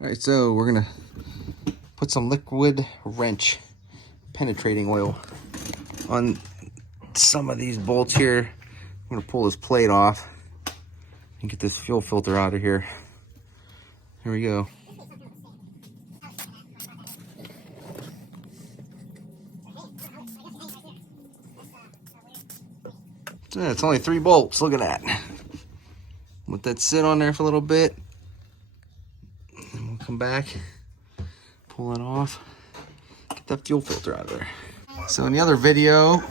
All right, so we're gonna put some liquid wrench penetrating oil on some of these bolts here. I'm gonna pull this plate off and get this fuel filter out of here. Here we go. Yeah, it's only 3 bolts. Look at that. Let that sit on there for a little bit. And we'll come back, pull it off, get that fuel filter out of there. So in the other video,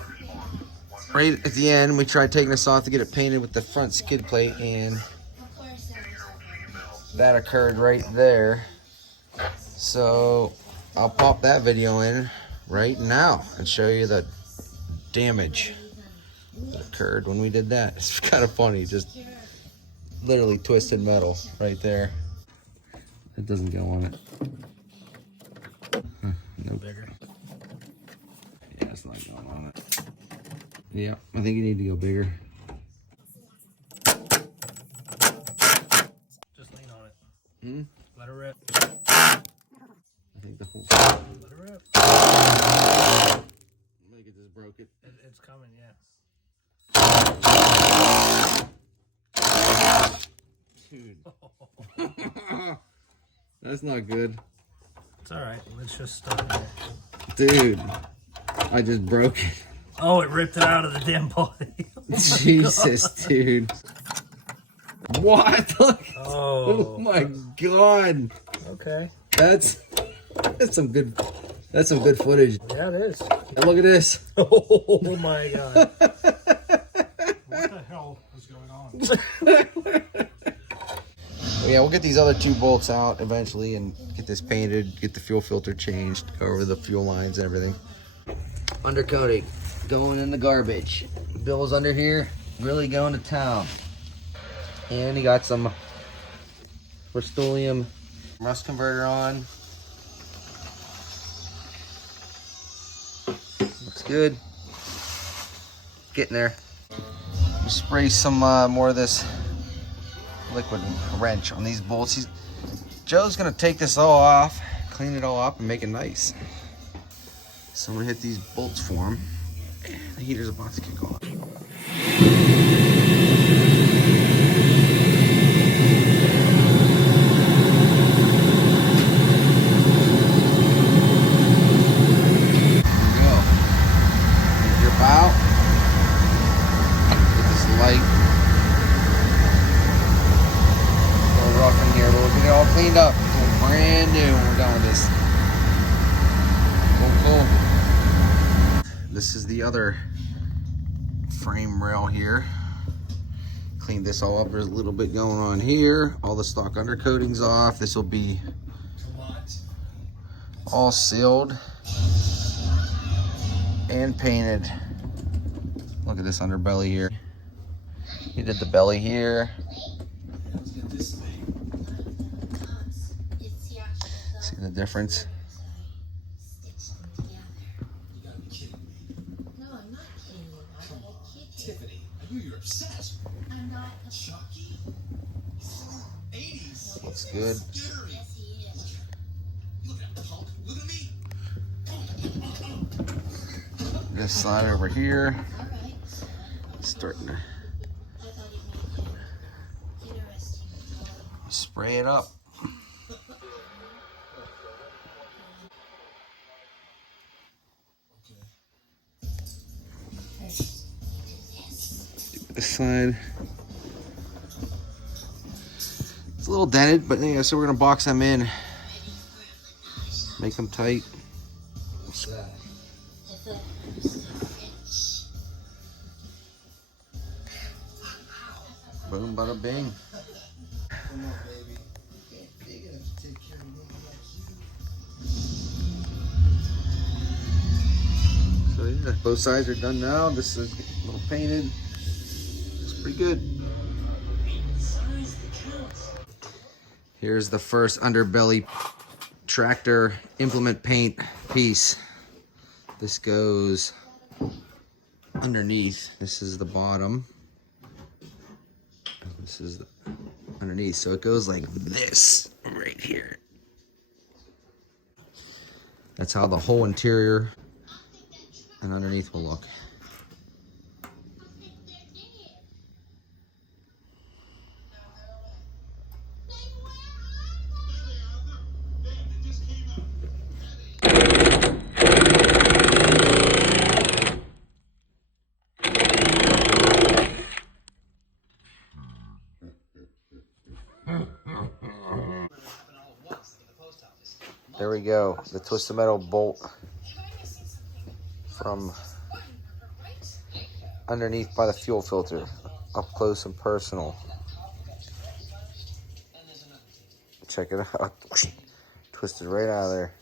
right at the end, we tried taking this off to get it painted with the front skid plate, and that occurred right there. So I'll pop that video in right now and show you the damage that occurred when we did that. It's kind of funny, just literally twisted metal right there. It doesn't go on it. No bigger. Yeah, it's not going on it. Yeah, I think you need to go bigger. Just lean on it. Hmm? Let it rip. I think the whole. Let it rip. I think it just broke it. It's coming, yes. Dude. That's not good. It's alright. It's just stuck in there. Dude, I just broke it. Oh, it ripped it out of the damn body. Jesus, dude. What? Oh. Oh my god. Okay. That's some good footage. Yeah, it is. And look at this. Oh my god. What the hell is going on? Well, yeah, we'll get these other 2 bolts out eventually and get this painted, get the fuel filter changed, go over the fuel lines and everything. Undercoating, going in the garbage. Bill's under here, really going to town. And he got some Rust-Oleum rust converter on. Looks good. Getting there. We'll spray some more of this liquid wrench on these bolts. Joe's gonna take this all off, clean it all up, and make it nice. So I'm gonna hit these bolts for him. The heater's about to kick off. Cleaned up, it's brand new. We're done with this. Cool. This is the other frame rail here. Cleaned this all up. There's a little bit going on here. All the stock undercoating's off. This will be all sealed and painted. Look at this underbelly here. He did the belly here. See the difference? No, I'm not kidding you. I'm not kidding. Tiffany, I knew you were obsessed. I'm not. Chucky? 80s. Looks good. Yes, he is. Look at the Hulk. Look at me. This side over here. All right. Starting to I thought you meant interesting. spray it up. This side, it's a little dented, but anyway, so we're gonna box them in, make them tight. Boom, bada bing. So yeah, both sides are done now. This is a little painted. Pretty good. Here's the first underbelly tractor implement paint piece. This goes underneath. This is the bottom. This is the underneath. So it goes like this right here. That's how the whole interior and underneath will look. There we go, the twisted metal bolt from underneath by the fuel filter, up close and personal. Check it out, twisted right out of there.